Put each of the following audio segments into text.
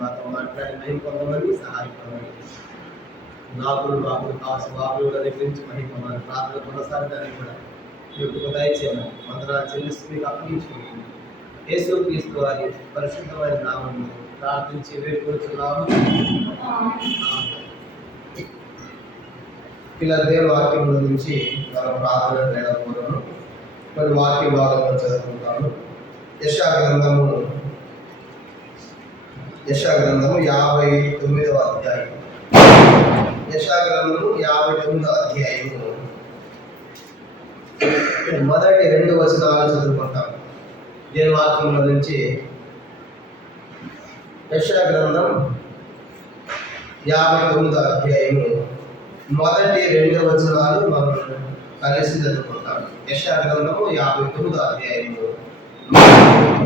మాతో మాట్లాడి మహిమ పొందమని సహాయం పొందండి. వాకులు కావాల్సిన వాకులు దగ్గర నుంచి మహిమ పొందాలి. ప్రార్థన కొనసాగడానికి కూడా మీకు దయచేయమని వందనాలు చెల్లిస్తూ మీకు అప్పగించుకుంటుంది. యేసుక్రీస్తు వారి పరిశుద్ధమైన నామములో ప్రార్థించి వేడుకొనుచున్నాము. ఇలా దేవుని వాక్యంలో నుంచి మనం ప్రార్థన చేయకపోవడం కొన్ని వాక్య భాగాలను చదువుకుంటాము. యెషయా గ్రంథము 59వ అధ్యాయం. యెషయా గ్రంథము 59వ అధ్యాయము మొదటి 2 వచనాలు చదువుకుంటాం. దేవుని వాక్యంలో నుంచి యెషయా గ్రంథం 59వ అధ్యాయము మొదటి 2 వచనాలు మనం కలిసి చదువుకుంటాం. యెషయా గ్రంథము 59వ అధ్యాయము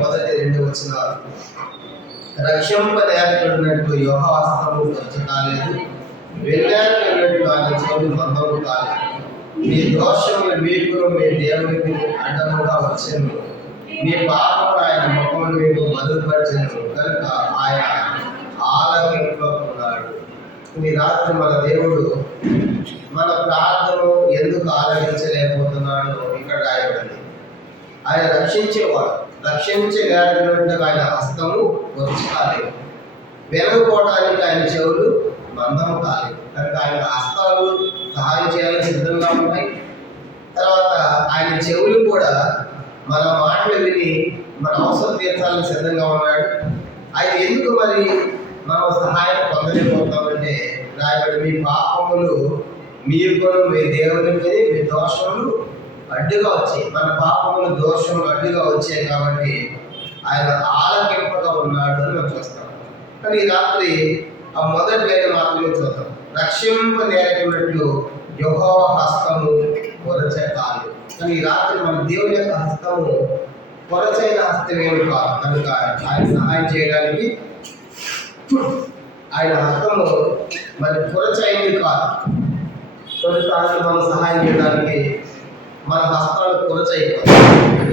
మొదటి 2 వచనాలు. రక్షింపలేకున్నట్టు యెహోవా హస్తము వచ్చి కాలేదు, వెళ్ళాకున్నట్టు ఆయన చెవులు మందము కాలేదు. మీ దోషములు మీకు మీ దేవునికి అడ్డముగా వచ్చాను, మీ పాపములు ఆయన ముఖమును మీకు మధుపరచను కనుక ఆయన ఆలకింపకున్నాడు. ఈ రాత్రి మన దేవుడు మన ప్రార్థనను ఎందుకు ఆలకించలేకపోతున్నాడు ఇక్కడ రాయబడింది. ఆయన రక్షించేవాడు, రక్షించలేకపోయినట్టు ఆయన హస్తము వచ్చి కాలేదు, వెనకపోవడానికి ఆయన చెవులు మందము కాలేదు. కనుక ఆయన హస్తాలు సహాయం చేయాలని సిద్ధంగా ఉన్నాయి. తర్వాత ఆయన చెవులు కూడా మన మాటలు విని మన అవసరం తీర్చాలని సిద్ధంగా ఉన్నాడు. ఆయన ఎందుకు మరి మనం సహాయం పొందలేకపోతామంటే రాయబడి మీ పాపములు మీకు మీ దేవునికి మీ దోషములు అడ్డుగా వచ్చాయి. మన పాపములు దోషములు అడ్డుగా వచ్చాయి కాబట్టి ఆయన ఆలకింపగా ఉన్నాడు అని మనం చూస్తాం. కానీ ఈ రాత్రి ఆ మొదటి లైన్ మాత్రమే చూద్దాం. రక్షింపలేకున్నట్లు యెహోవా హస్తము కొరచ కాదు. కానీ ఈ రాత్రి మన దేవుని యొక్క హస్తము కొరచైన హస్తం ఏమి కాదు. కనుక ఆయన సహాయం చేయడానికి ఆయన హస్తము మరి కొరచైంది కాదు. కొన్నిసార్లు మనం సహాయం చేయడానికి మన హస్తాలు కొరచైపోతాయి.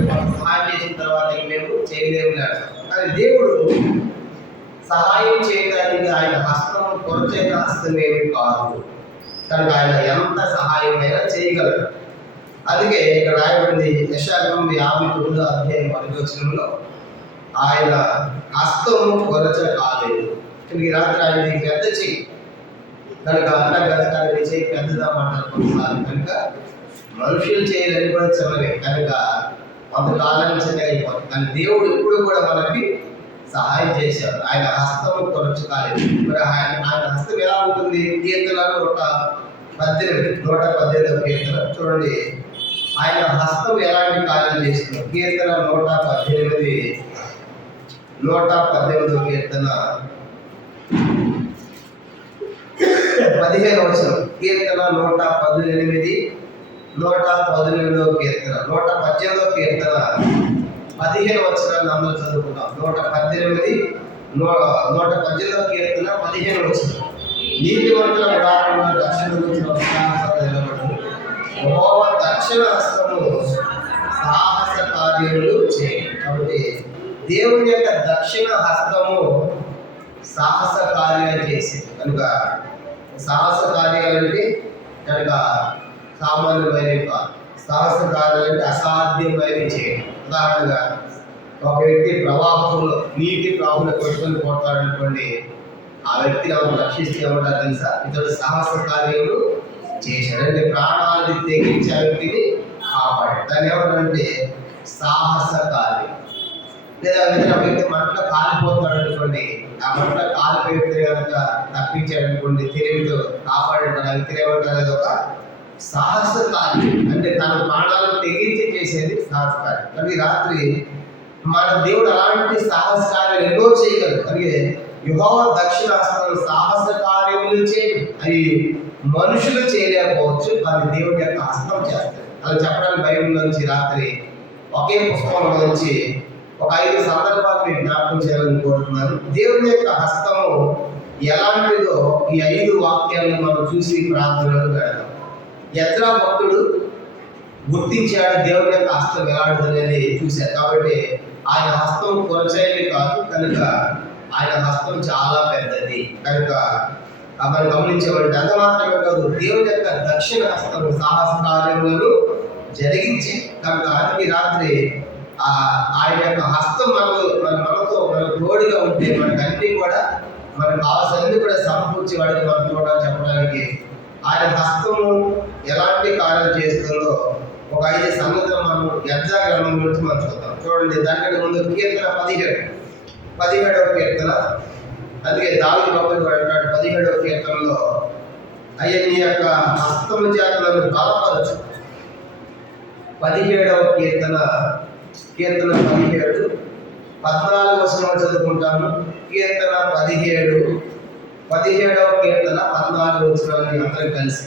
మనం సహాయం చేసిన తర్వాత మేము చేయలేము లేదు. కానీ దేవుడు సహాయం చేయడానికి ఆయన హస్తం కొరచైన హస్తం ఏమి కాదు. కనుక ఆయన ఎంత సహాయమైనా చేయగలడు. అందుకే ఇక్కడ రాయబడింది యెషయా గ్రంథం 59వ అధ్యాయం 1వ వచనంలో ఆయన హస్తం కొరచ కాలేదు. ఈ రాత్రి ఆయన పెద్ద చెయ్యి కనుక అన్న గతకాల చెయ్యి పెద్దదా మాట్లాడుకుంటున్నారు. కనుక మనుషులు చేయలేని కూడా చిన్నవే. కనుక కొంతకాలం చిన్నగా అయిపోతుంది. కానీ దేవుడు ఎప్పుడు కూడా మనకి సహాయం చేశాడు. ఆయన హస్తం కొరచు కాలేదు. మరి ఆయన హస్తం ఎలా ఉంటుంది? కీర్తనలు 118వ కీర్తన చూడండి. ఆయన హస్తం ఎలాంటి కార్యం చేస్తుంది? కీర్తన 118వ కీర్తన 15వ వచనం. కీర్తన 118 118వ కీర్తన 118వ కీర్తన 15వ వచనాన్ని అందరూ చదువుకుంటాం. 118వ కీర్తన 15వ వచనం. నీతివంతుల గుడారంలో రక్షణ గురించి యెహోవా దక్షిణ హస్తము సాహస కార్యములు చేయి. కాబట్టి దేవుని యొక్క దక్షిణ హస్తము సాహస కార్యాలు చేసింది. కనుక సాహస కార్యాలంటే కనుక సామాన్యమైనవి కాదు. సాహస కార్యాలంటే అసాధ్యమైనవి చేయండి. ఉదాహరణగా ఒక వ్యక్తి ప్రవాహంలో నీటి ప్రవాహంలో కొట్టుకొని పోతాడనుకోండి, ఆ వ్యక్తిని ఎవరు రక్షిస్తే ఏమంటారు తెలుసా? ఇతడు సాహస కార్యములు చేశాడు. అంటే ప్రాణాలు తెగించి ఆ వ్యక్తిని కాపాడాడు. దాన్ని ఏమంటారంటే సాహస కార్యం. లేదా ఆ వ్యక్తి మంటలో కాలిపోతాడు అనుకోండి, ఆ మంటలో కాలిపోతే కనుక తప్పించాడు అనుకోండి, తెలివితో కాపాడాడు. ఆ వ్యక్తిని ఏమంటారు? అది ఒక సాహస కార్యం. అంటే తన ప్రాణాలను తెగించి చేసేది సాహస కార్యం. కానీ రాత్రి మన దేవుడు అలాంటి సాహస కార్యాలు ఎన్నో చేయగలరు. అలాగే యెహోవా దక్షిణ హస్తం సాహస కార్యములు చేయదు. అవి మనుషులు చేయలేకపోవచ్చు, అది దేవుడి యొక్క హస్తం చేస్తారు. అలా చెప్పడానికి బైబిల్ నుంచి రాత్రి ఒకే పుస్తకంలో నుంచి ఒక 5 సందర్భాలు మీరు జ్ఞాపకం చేయాలని కోరుతున్నాను. దేవుని యొక్క హస్తము ఎలాంటిదో ఈ 5 వాక్యాలను మనం చూసి ప్రార్థనలు పెడతాం. యెజ్రా భక్తుడు గుర్తించాడు దేవుని యొక్క హస్తం ఎలాంటిది అనేది చూశారు. కాబట్టి ఆయన హస్తం కొరచైనది కాదు. కనుక ఆయన హస్తం హస్తం చాలా పెద్దది కనుక మనం గమనించబడి అంత మాత్రమే కాదు, దేవుని యొక్క దక్షిణ హస్తము సాహస కార్యములను జరిగించి కనుక అది రాత్రి ఆయన యొక్క హస్తం మనతో తోడుగా ఉంటే మనకు అన్ని కూడా మనకు కావాల్సినవి కూడా సమకూర్చి వాడికి మనం కూడా చెప్పడానికి ఆయన హస్తము ఎలాంటి కార్యాలు చేస్తుందో ఒక 5 సంగతులు మనం యెజ్రా గ్రంథం గురించి మనం చూద్దాం. చూడండి, దానికంటే ముందు కీర్తన 17వ కీర్తన. అందుకే దావీదు భక్తుడు అంటాడు 17వ కీర్తనలో, అయ్యా నీ యొక్క హస్తము చేత నన్ను బలపరచు. 17వ కీర్తన 17 14వ వచనం చదువుకుంటాను. కీర్తన 17వ కీర్తన 14వ వచనాన్ని అందరం కలిసి.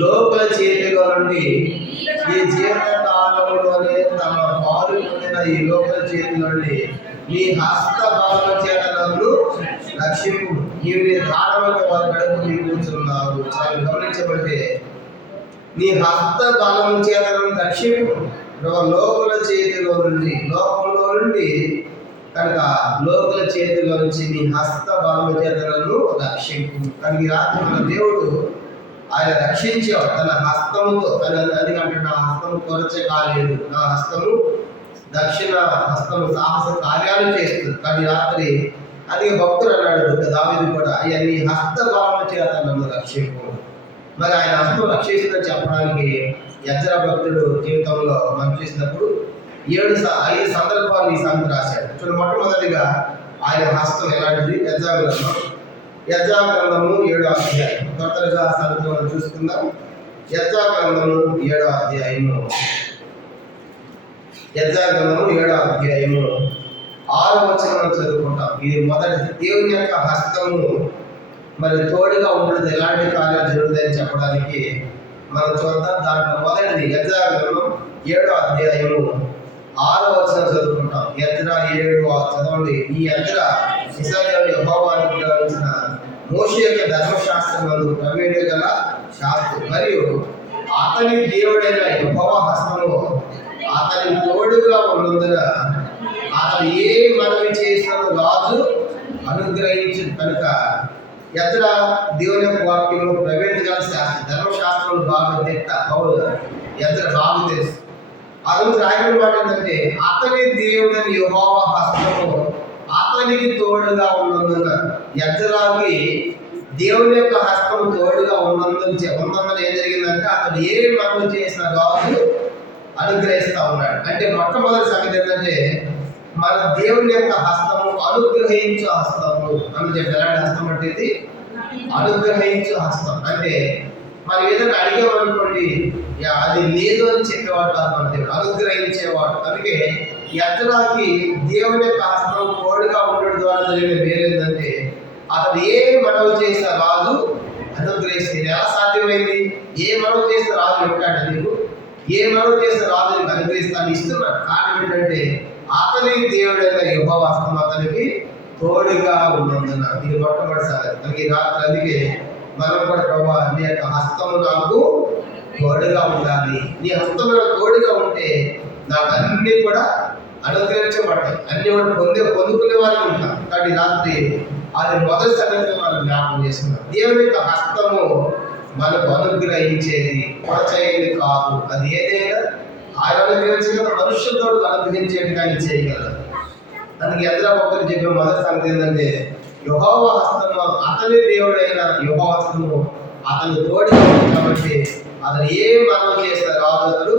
లోపల చేతిలో నుండి ఈ జీవిత కాలంలోనే తమ పాలు పొందిన ఈ లోపల చేతి నుండి నీ హస్త బలము చేత నన్ను రక్షింపు. నీవు దానముగా వారి గడుపు నీ కూర్చున్నావు. చాలా గమనించబడితే నీ హస్త బలము చేత నన్ను రక్షింపు. లోపల చేతిలో నుండి లోకంలో నుండి కనుక లోపల చేతిలో నుంచి నీ హస్త బలము చేత నన్ను రక్షింపు. కనుక ఈ రాత్రి మన దేవుడు ఆయన రక్షించేవాడు తన హస్తముతో. అందుకంటే నా హస్తము కొరచే కాలేదు, నా హస్తము దక్షిణ హస్తము సాహస కార్యాలు చేస్తుంది. కానీ రాత్రి అది భక్తుడు అన్నాడు దావీదు కూడా, అయ్యా నీ హస్త బలము చేత నన్ను రక్షింపు. మరి ఆయన హస్తం రక్షిస్తుందని చెప్పడానికి యెజ్రా భక్తుడు జీవితంలో మనం చూసినప్పుడు 5 సందర్భాలు ఈ సంగతి రాశాడు. చూడండి, మొట్టమొదటిగా ఆయన హస్తం ఎలాంటిది? యెజ్రా గ్రంథము 7వ అధ్యాయం. కొత్తగా సంగతి మనం చూసుకుందాం. యెజ్రా గ్రంథము 7వ అధ్యాయము 6వ వచనం చదువుకుంటాం. ఇది మొదటి దేవుని యొక్క హస్తము మరి తోడుగా ఉండదు, ఎలాంటి కార్యాలు జరుగుతాయని చెప్పడానికి మనం చూద్దాం. దాంట్లో మొదటిది యెజ్రా గ్రంథం 7వ అధ్యాయము 6వ వచనం చదువుకుంటాం. యెజ్రా 7 చదవండి. ఈ యెజ్రా ఇశ్రాయేలు యెహోవాకు గలిగిన మోషే యొక్క ధర్మశాస్త్రమునందు ప్రవీణ్యత గల శాస్త్రి మరియు అతని దేవుడైన యెహోవా హస్తము అతని తోడుగా ఉన్నందున అతను ఏ మనవి చేసిన రాజు అనుగ్రహించు. కనుక యెజ్రా దేవుని యొక్క వాక్యంలో ప్రవీణ్యత గల శాస్త్రి, ధర్మశాస్త్రం బాగా తిట్ట యెజ్రా బాగా తెలుసు. అతను రాయబడిన మాట ఏంటంటే అతని దేవుడైన యెహోవా హస్తము అతనికి తోడుగా ఉన్నందున. యెజ్రాకి దేవుని యొక్క హస్తం తోడుగా ఉన్నందున ఏం జరిగిందంటే అతను ఏ మనవి చేసిన రాజు అనుగ్రహిస్తా ఉన్నాడు. అంటే మొట్టమొదటి సంగతి ఏంటంటే మన దేవుని యొక్క హస్తము అనుగ్రహించు హస్తము అని చెప్పి. ఎలాంటి హస్తం అంటే ఇది అనుగ్రహించు హస్తం. అంటే మనం ఏదైనా అడిగామనుకోండి అది లేదు అని చెప్పేవాడు కాదు మన దేవుడు, అనుగ్రహించేవాడు. అందుకే యెజ్రాకి దేవుని యొక్క హస్తం తోడుగా ఉండడం ద్వారా జరిగిన మేలేందంటే అతను ఏ మనవి చేసిన రాజు అనుగ్రహిస్తే. ఎలా సాధ్యమైంది? ఏ మనవి చేసిన రాజు ఉంటాడు నీకు, ఏ మనవి చేసిన రాజు నీకు అనుగ్రహిస్తాను ఇస్తున్నాడు. కారణం ఏంటంటే అతని దేవుడైన యెహోవా హస్తం అతనికి తోడుగా ఉన్నందున. ఇది మొట్టమొదటి సంగతి. అందుకే రాత్రి అందుకే మనం కూడా ప్రభా నీ యొక్క హస్తము నాకు తోడుగా ఉండాలి, నీ హస్తం నాకు తోడుగా ఉంటే నాకు అన్ని కూడా అనుగ్రహించబడతాయి, అన్ని కూడా పొందుకునే వారికి ఉంటాం. కానీ రాత్రి అది మొదటి సంగతిగా మనం జ్ఞాపకం చేసుకున్నాం. దేవుని యొక్క హస్తము మనకు అనుగ్రహించేది, కొరచేది కాదు. అది ఏదైనా ఆయన అనుగ్రహించగల, మనుషులతో అనుగ్రహించేది కానీ చేయగలదు. అందుకే యెజ్రా ఒకరు చెప్పిన మొదటి సంగతి ఏంటంటే యెహోవా హస్తము అతని దేవుడైన యెహోవా హస్తము అతను తోడుగా ఉంది కాబట్టి అతను ఏ మనం చేసిన రాజు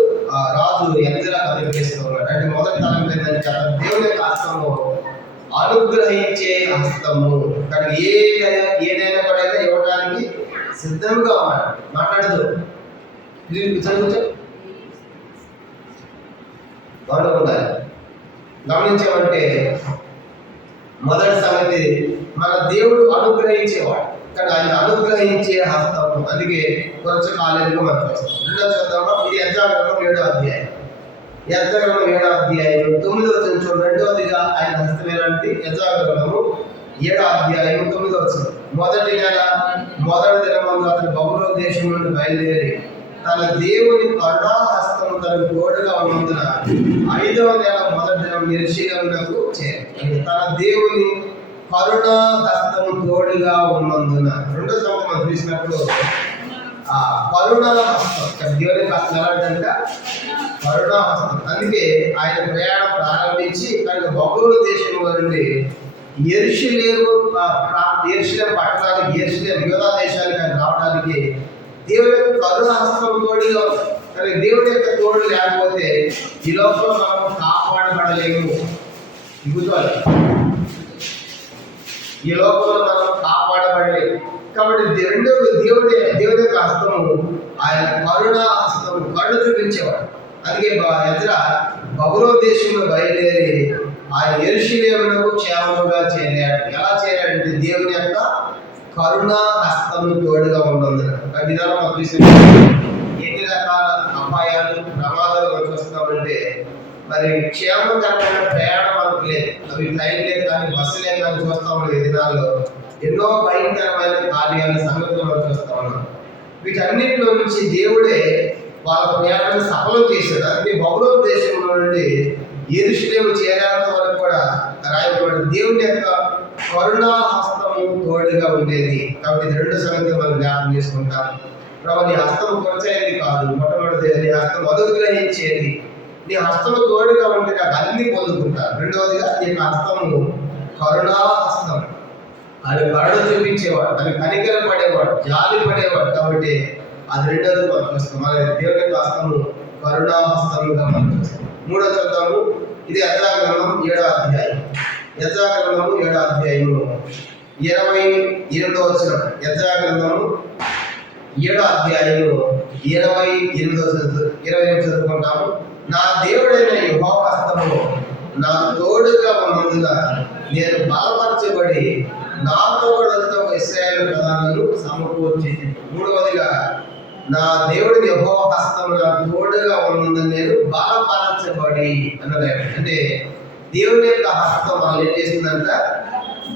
యెజ్రాకు అనుగ్రహిస్తూ ఉన్నాడు. అంటే మొదటి తలం ఏంటంటే అతను దేవుని యొక్క హస్తము అనుగ్రహించే హస్తము. కానీ ఏదైనా కూడా ఇవ్వడానికి సిద్ధంగా ఉన్నాడు. మాట్లాడదు బాగుండాలి. గమనించామంటే మొదటి సంగతి మన దేవుడు అనుగ్రహించేవాడు. కానీ ఆయన అనుగ్రహించే హస్తము. అందుకే కొంచెం కాలేజీలో మనకు వస్తాం. రెండో చూద్దామా? ఇది యెజ్రా గ్రంథం 7వ అధ్యాయం. యెజ్రా గ్రంథం 7వ అధ్యాయం 9వ వచనం. రెండవదిగా ఆయన హస్తం ఎలాంటి? యెజ్రా గ్రంథము 7వ అధ్యాయం 9వ వచనం. మొదటి నెల మొదటి దినమందు అతను బబులోను దేశం నుండి బయలుదేరి తన దేవుని కరుణాహస్తము తనకు తోడుగా ఉన్నందున 5వ నెల మొదటి దినం యెరూషలేమునకు చేరాడు. తన దేవుని కరుణా హస్తము తోడుగా ఉన్నందున. రెండో సంవత్సరం మనం చూసినప్పుడు ఆ కరుణా హస్తం, దేవుని హస్తం ఎలాంటిదంట? కరుణా హస్తం. అందుకే ఆయన ప్రయాణం ప్రారంభించి కనుక బబులోను దేశంలో నుండి యెరూషలేము పట్టణానికి, యూదా దేశానికి ఆయన రావడానికి దేవుని యొక్క కరుణా హస్తం తోడుగా. కానీ దేవుని యొక్క తోడు లేకపోతే ఈ లోపల మనం కాపాడబడలేము. ఈ లోకంలో మనం కాపాడబడలేము. కాబట్టి దేవుని యొక్క హస్తము ఆయన కరుణా హస్తము, కరుణ చూపించేవాడు. అందుకే ఎజ్రా బబులోను దేశంలో బయలుదేరి ఆయన యెరూషలేమునకు క్షేమముగా చేరాడు. ఎలా చేరాడంటే దేవుని యొక్క కరుణా హస్తము తోడుగా ఉన్నందున. విధానం మనం చూసి ఎన్ని రకాల అపాయాలు, ప్రమాదాలు మనకు వస్తామంటే మరి క్షేమకరమైన ప్రయాణం మనకు లేదు. అవి ట్రైన్ లేదు కానీ, బస్సు లేదు కానీ చూస్తా ఉన్నాం. ఈ దినాల్లో ఎన్నో భయంకరమైన కార్యాలు, సంగతులు మనం చూస్తా ఉన్నాం. వీటన్నిటిలో నుంచి దేవుడే వాళ్ళ ప్రయాణాన్ని సఫలం చేశాడు. అందుకే బబులోను దేశంలో నుండి యెరూషలేము చేరేంత వరకు కూడా రాయబడి దేవుని యొక్క కరుణా హస్తము తోడుగా ఉండేది. కాబట్టి ఇది రెండు సంగతులు మనం జ్ఞాపకం చేసుకుంటాం. ప్రభు, నీ హస్తం కొరచైనది కాదు, మొట్టమొదటి నీ హస్తం అనుగ్రహించేది. నీ హస్తము తోడుగా ఉంటే నాకు అన్ని పొందుకుంటాను. రెండవదిగా నీ హస్తము కరుణా హస్తం. ఆయన కరుణ చూపించేవాడు, ఆయన కనికర పడేవాడు, జాలి పడేవాడు. కాబట్టి అది రెండవది మనం చూస్తాం. మన దేవుని యొక్క హస్తము కరుణా హస్తముగా మనం చూస్తాం. మూడో చూద్దాము. ఇది యెజ్రా గ్రంథం 7వ అధ్యాయం. యెజ్రా గ్రంథము 7వ అధ్యాయము 28వ వచనం. యెజ్రా గ్రంథము 7వ అధ్యాయము 28 చదువుకుంటాము. నా దేవుడైన యెహోవా హస్తము నాకు తోడుగా ఉన్నందున నేను బలపరచబడి నాతో ఇశ్రాయేలు ప్రధానులను సమకూర్చింది. మూడవదిగా నా దేవుడి యెహోవా హస్తము నాకు తోడుగా ఉన్నందున నేను బలపరచబడి అన్నది. అంటే దేవుని యొక్క హస్తం మనం ఏం చేసిందంట?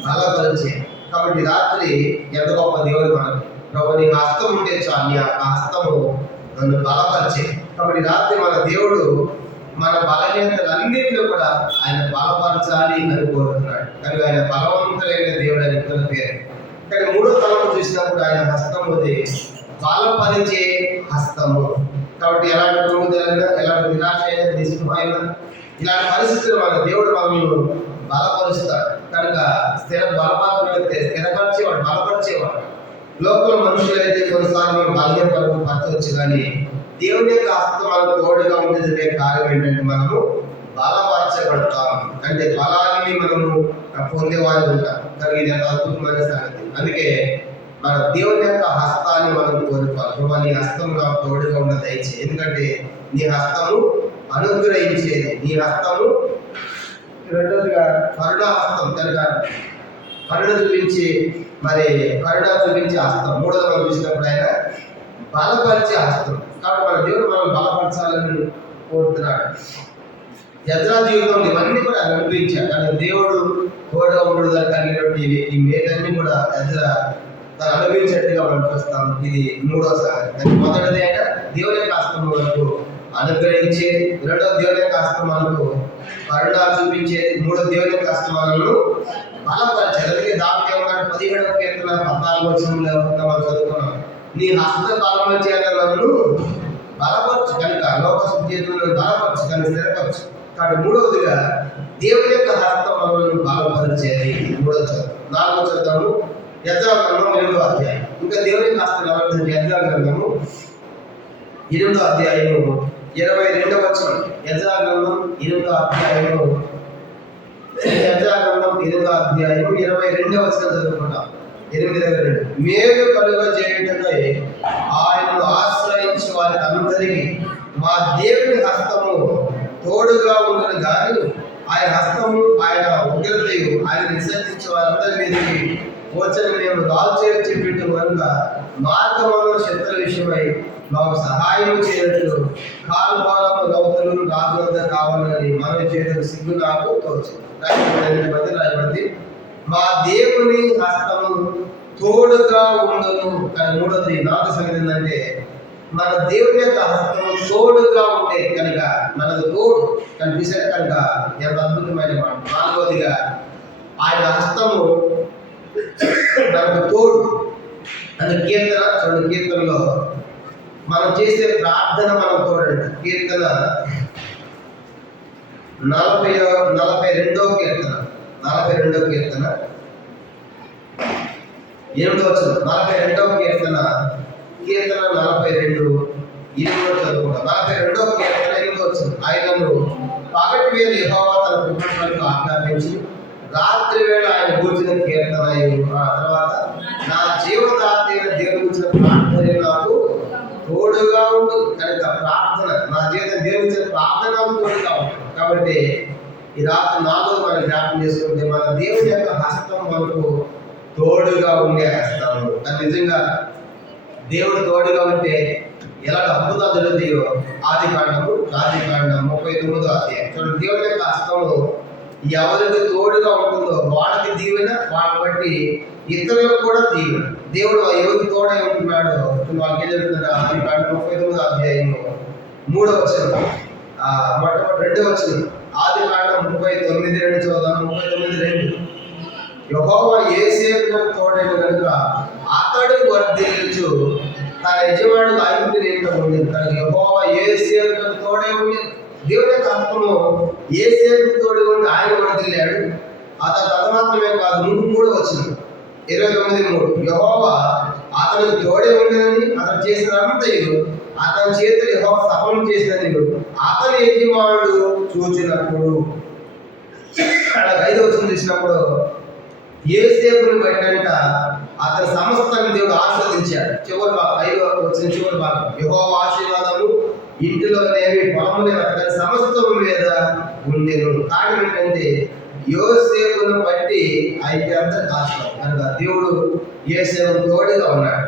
బలపరిచే. కాబట్టి రాత్రి ఎంత గొప్ప దేవుడు మనకు. ప్రభు, నీ హస్తం ఉంటే చాలు, ఆ హస్తము నన్ను బలపరిచే. కాబట్టి రాత్రి మన దేవుడు మన బలహీనతలన్నింటిలో కూడా ఆయన బలపరచాలి అని కోరుతున్నాడు. కనుక ఆయన బలవంతులైన దేవుడు అని ఇతర పేరు. కానీ మూడో తలము చూసినప్పుడు ఆయన హస్తము బలపరిచే హస్తము. కాబట్టి ఎలాంటి కృంగుదలైనా, ఎలాంటి నిరాశ అయినా, నిస్పృహైనా, ఇలాంటి పరిస్థితులు మన దేవుడు మనల్ని బలపరుస్తాడు. కనుక స్థిరపరిచేవాడు, బలపరిచేవాడు. లోకల్ మనుషులైతే కొన్నిసార్లు మనం పరచవచ్చు, కానీ దేవుని యొక్క హస్తం మనకు తోడుగా ఉండేది కారణం ఏంటంటే మనము బలపరచబడతాం. అంటే బలాన్ని మనము పొందేవాళ్ళు ఉంటాం. కానీ ఇది ఎంత అద్భుతమైన సంగతి. అందుకే మన దేవుని యొక్క హస్తాన్ని మనం కోరుకోవాలి. ప్రభు, నీ హస్తం నాకు తోడుగా ఉన్న దయచే. ఎందుకంటే నీ హస్తము అనుగ్రహించేది. నీ హస్తము రెండోదిగా కరుణా హస్తం. కనుక కరుణ చూపించి హస్తం. మూడోది మనం చూసినప్పుడు ఆయన బలపరిచే హస్తం. కాబట్టి మన దేవుడు మనం బలపరచాలని కోరుతున్నాడు. యెజ్రా జీవితంలో ఇవన్నీ కూడా ఆయన అనుభవించాడు. కానీ దేవుడు తోడుగా ఉండడం కలిగినటువంటి ఈ మేలన్నీ కూడా యెజ్రా తను అనుభవించినట్టుగా మనం చూస్తాం. ఇది మూడో సంగతి. మొదటిది అయినా దేవుని యొక్క హస్తం మనకు అనుగ్రహించేది. రెండో దేవుని యొక్క హస్తం మనకు కరుణ చూపించేది. మూడో దేవుని యొక్క హస్తం మనల్ని బలపరిచేది. అందుకే దావీదు ఏమన్నాడు? 17వ కీర్తన 14వ వచనంలో మనం చదువుకున్నాం. నీ హస్త బలము చేత నన్ను బలపరచు. కనుక లోక చేతులను బలపరచు, కానీ స్థిరపరచు. కాబట్టి మూడవదిగా దేవుని యొక్క హస్తం మనల్ని బలపరిచేది. మూడో చదువు. 4వ చదువు యెజ్రా గ్రంథం 8వ అధ్యాయం. ఇంకా దేవుని యొక్క హస్తం బలపరిచేది. యెజ్రా గ్రంథము 8వ అధ్యాయము 22వ వచనం. యెజ్రా గ్రంథం 8వ అధ్యాయము 22వ వచనం చదువుకుంటాం. 8:22. మేలు కలుగ చేయుటకై ఆయనను ఆశ్రయించి వారికి అందరికీ మా దేవుని హస్తము తోడుగా ఉండను గాని ఆయన హస్తము, ఆయన ఉగ్రతయు ఆయన విసర్జించే వారందరి మీదకి వచ్చని మేము రాల్చేరు చెప్పిట్టు కనుక మార్గములో శత్రుల విషయమై మాకు సహాయం చేయట్లు కాలుబాలము గౌతులు రాజు వద్ద కావాలని మనం చేయడం సిగ్గు నాకు తోచింది. రాయబడింది మా దేవుని హస్తము తోడుగా ఉండను. కానీ మూడోది 4వ సంగతి ఏంటంటే మన దేవుని యొక్క హస్తము తోడుగా ఉండే కనుక మనకు తోడు కనిపిస్తే కనుక ఎంత అద్భుతమైన మాట. 4వదిగా ఆయన హస్తము మనకు తోడు అని కీర్తన చూడండి. కీర్తనలో మనం చేసే ప్రార్థన మనం తోడండి. కీర్తన 42వ కీర్తన 8వ కీర్తన 42 8 చదువుకుంటాం. 42వ కీర్తన 8 ఆయనను పగటి వేళ యెహోవా తన కుమారులకు ఆజ్ఞాపించి రాత్రి వేళ ఆయన కూర్చున్న కీర్తన. తర్వాత నా జీవదాత దేవుడు కూర్చున్న ప్రార్థన నాకు తోడుగా ఉంటుంది. కనుక ప్రార్థన నా జీవితం దేవుడి ప్రార్థన తోడుగా ఉంటుంది. కాబట్టి ఈ రాత్రి 4 మనం జ్ఞాపకం చేసుకుంటే మన దేవుడి యొక్క హస్తం మనకు తోడుగా ఉండే హస్తము. అది నిజంగా దేవుడు తోడుగా ఉంటే ఎలా అద్భుతాలు జరుగుతాయో ఆదికాండం 39వ అధ్యాయం చూడండి. దేవుడి యొక్క హస్తము ఎవరికి తోడుగా ఉంటుందో వాళ్ళకి దీవెన, వాళ్ళని బట్టి ఇతరులకు కూడా దీవెన. దేవుడు ఎవరికి తోడై ఉంటున్నాడో వాళ్ళకి ఏం చెప్తున్నాడు? ఆదికాండం 39వ అధ్యాయము 3వ వచనం, మొట్టమొదటి 2వ వచనం. ఆదికాండం 39:2 చదువుదాం. 39:2 యెహోవా యోసేపుకు తోడైన కనుక అతడు వర్ధిల్లుచు తన యజమానుడు ఐగుప్తు దేశంలో ఉండేది. కనుక యెహోవా యోసేపుకు తోడై ఉండేది. దేవుడి యొక్క హస్తము యోసేపుకు తోడు ఉండి ఆయన వర్ధిల్లాడు. అతను మాత్రమే కాదు, 3వ వచనం 29:3 యెహోవా అతనికి తోడే ఉండేదని అతను చేసినంతయు అతని చేతులు యెహోవా సఫలం చేసినది అతని యజమానుడు చూచినప్పుడు. అలాగే 5వ వచనం చూసినప్పుడు యోసేపుని బట్టంట అతని సమస్తాన్ని దేవుడు ఆశీర్వదించాడు. చివరి భాగం 5వ వచనం చివరి భాగం యెహోవా ఆశీర్వాదము ఇంటిలోనేమి పొలమునే అతని సమస్తము మీద ఉండెను. కారణం ఏంటంటే యోసేపును బట్టి ఐక్యంతా ఆశీర్వాదం. కనుక దేవుడు యోసేపుకు తోడుగా ఉన్నాడు.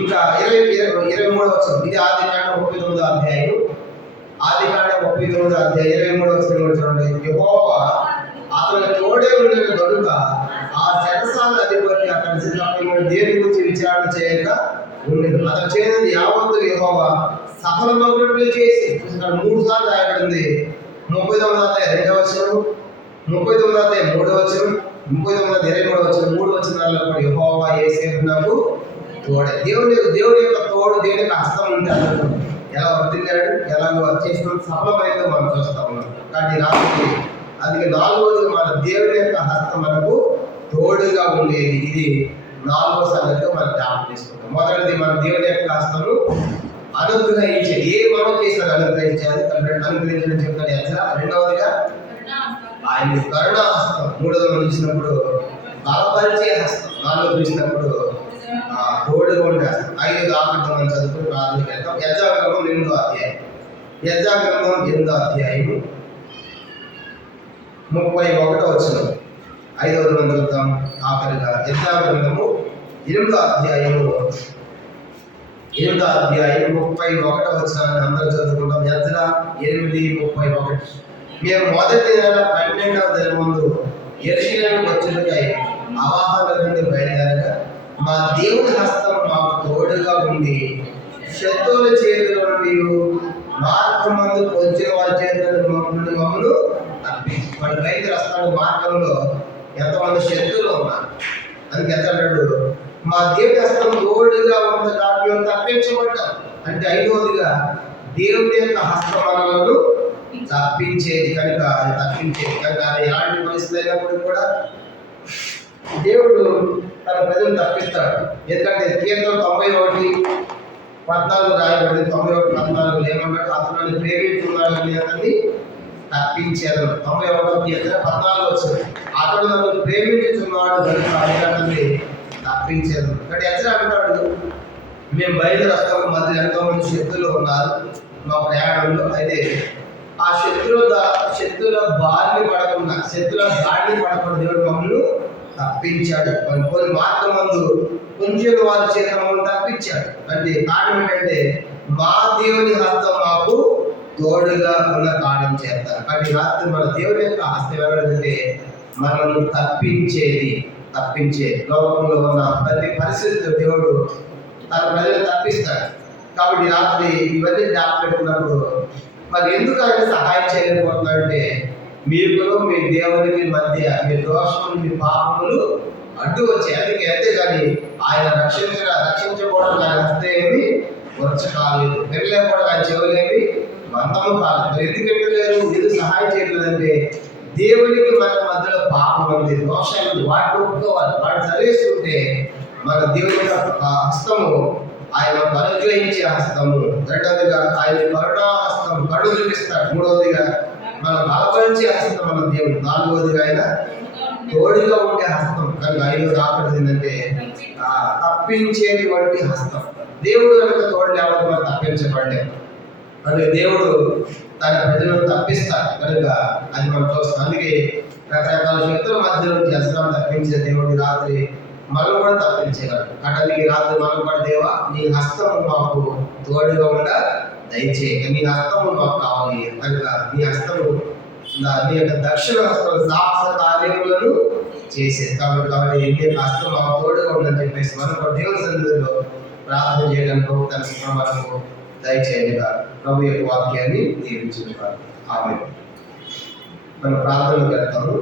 ఇంకా 23వ వచనం, ఇది ఆదికాండం 39వ అధ్యాయం. ఆదికాండం 39వ అధ్యాయం 23వ వచనం చూడండి. యెహోవా అతని తోడే ఉండిన కనుక ఆ చెరసాల అధిపతి అతని దేని గురించి విచారణ చేయక ఉండేది. అతను చేయనిది యావత్తు యెహోవా సఫలమగునట్లు చేసి 3 సార్లు రాయబడింది. 39వ అధ్యాయం 2వ వచనం, 39వ అధ్యాయం 3వ వచనం, 39వ అధ్యాయం 23వ వచనం, 3 వచనాల్లో కూడా యెహోవా యోసేపునకు తోడే. దేవుడి యొక్క తోడు, దేవుడి యొక్క హస్తం ఉంటే అతను ఎలా వర్తిల్లాడు, ఎలా చేసిన సఫలమైందో మనం చూస్తా ఉన్నాం. కాబట్టి రాత్రి అందుకే 4వది మన దేవుడి యొక్క హస్తం మనకు తోడుగా ఉండేది. ఇది 4వ సంగతిగా మనం జ్ఞాపకం చేసుకుంటాం. మొదటిది మన దేవుడి యొక్క హస్తము అనుగ్రహించేది. ఏ మనం చేసినా అనుగ్రహించాలి, అనుగ్రహించడం చెప్తాడు ఎజ్రా. రెండవదిగా ఆయన కరుణా హస్తం. 3వది మనం చూసినప్పుడు బలపరిచే హస్తం. 4వది చూసినప్పుడు తోడుగా ఉండే హస్తం. 5 ఆకటం మనం చదువుకుని ప్రార్థనకి వెళ్తాం. ఎజ్రా గ్రంథం 8వ అధ్యాయం 8వ అధ్యాయము 31వ వచనం. 5వ మనం చూద్దాం ఆఖరిగా. ఎజ్రా గ్రంథము 8వ అధ్యాయము 31వ వచనాన్ని అందరూ చదువుకుంటాం. ఎజ్రా 8:31. మేము మొదటి నెల 12వ దిన ముందు యెరూషలేముకు వచ్చుటకై అవాహన నుండి బయలుదేరగా మా దేవుని హస్తం మాకు తోడుగా ఉండి శత్రువుల చేతుల నుండి మార్గమందు పొంచిన వారి చేతుల నుండి మమ్మల్ని తప్పించి. వాడి రైతు రస్తాడు మార్గంలో ఎంతమంది శత్రువులు ఉన్నారు. అందుకే అంటాడు మా దేవుడి హస్తం తోడుగా ఉన్న దాంట్లో తప్పించబడ్డాం. అంటే 5వదిగా దేవుడి యొక్క హస్తం మనలను తప్పించేది. కనుక అది తప్పించేది. కనుక అది ఎలాంటి పరిస్థితి అయినప్పుడు కూడా దేవుడు తన ప్రజలు తప్పిస్తాడు. ఎందుకంటే కీర్తన 91:14 రాయబడింది. 91:14 ఏమన్నాడు? అతను ప్రేమించున్నాడని అతన్ని తప్పించారు. 91వ కీర్తన 14 వచ్చింది. అతడు నన్ను ప్రేమించుతున్నాడు కనుక అతన్ని తప్పించారు. ఇక్కడ ఎజ్రా అంటాడు మేము బయలుదేరి వస్తాము, మధ్య ఎంతో మంది శత్రువులు ఉన్నారు మా ప్రయాణంలో. అయితే ఆ శత్రువుల బారిని పడకుండా, శత్రువుల దాడిని పడకుండా దేవుడు మమ్మల్ని తప్పించాడు. కొన్ని మార్గమందు కొంచెం వారి చేత మమ్మల్ని తప్పించాడు. అంటే కారణం ఏంటంటే మా దేవుని హస్తం మాకు తోడుగా ఉన్న కారణం చేత. కాబట్టి రాత్రి మన దేవుని యొక్క హస్తం ఎవరంటే మనల్ని తప్పించేది. లోకంలో ఉన్న ప్రతి పరిస్థితిలో దేవుడు తన ప్రజలను తప్పిస్తాడు. కాబట్టి రాత్రి ఇవన్నీ జ్ఞాపకం పెట్టుకున్నప్పుడు మరి ఎందుకు ఆయన సహాయం చేయలేకపోతున్నాడంటే మీకును మీ దేవునికి మధ్య మీ దోషములు మీ పాపములు అడ్డు వచ్చాయి. అందుకే అంతేగాని ఆయన రక్షించకూడదు. ఆయన హస్తం ఏమి వచ్చ కాలేదు, వెళ్ళలేకపోవడం ఆయన చెవులేమి మందము కాలేదు. ఎందుకంటే లేరు, ఎందుకు సహాయం చేయలేదంటే దేవునికి మన మధ్యలో పాపం ఉంది, దోషాలు ఉంది. వాటిని ఒప్పుకోవాలి, వాటిని సరిస్తుంటే మన దేవుని యొక్క హస్తము ఆయన అనుగ్రహించే హస్తము. రెండవదిగా ఆయన కరుణా హస్తం, కరుణ చూపిస్తాడు. మూడవదిగా మనం బలపరిచే హస్తం మన దేవుడు. నాలుగవదిగా ఆయన తోడుగా ఉండే హస్తం. కనుక ఐదవది ఆఖరిది ఏంటంటే తప్పించేటువంటి హస్తం. దేవుడు కనుక తోడు లేకపోతే మనం తప్పించబడలేము. కనుక దేవుడు తన ప్రజలను తప్పిస్తాడు. కనుక అది మనం చూస్తాం. అందుకే రకరకాల శక్తుల మధ్య నుంచి అస్త్రం తప్పించే దేవుడి రాత్రి మనం కూడా తప్పించగలరు. కటలికి రాత్రి మనం కూడా దేవా నీ హస్తము మాకు తోడుగా ఉండ దయచేయక, నీ హస్తము మాకు కావాలి. కనుక నీ హస్తము నీ యొక్క దక్షిణ హస్తం సాహస కార్యములను చేసేది. కాబట్టి నీ యొక్క హస్తం మాకు తోడుగా ఉందని చెప్పేసి మనం కూడా దేవుని సన్నిధిలో ప్రార్థన చేయడానికి తన మనకు దయచేయగా ప్రభు యొక్క వాక్యాన్ని దీవించుకుంటారు. ఆమేన్. మనం ప్రార్థనకు వెళ్తాము.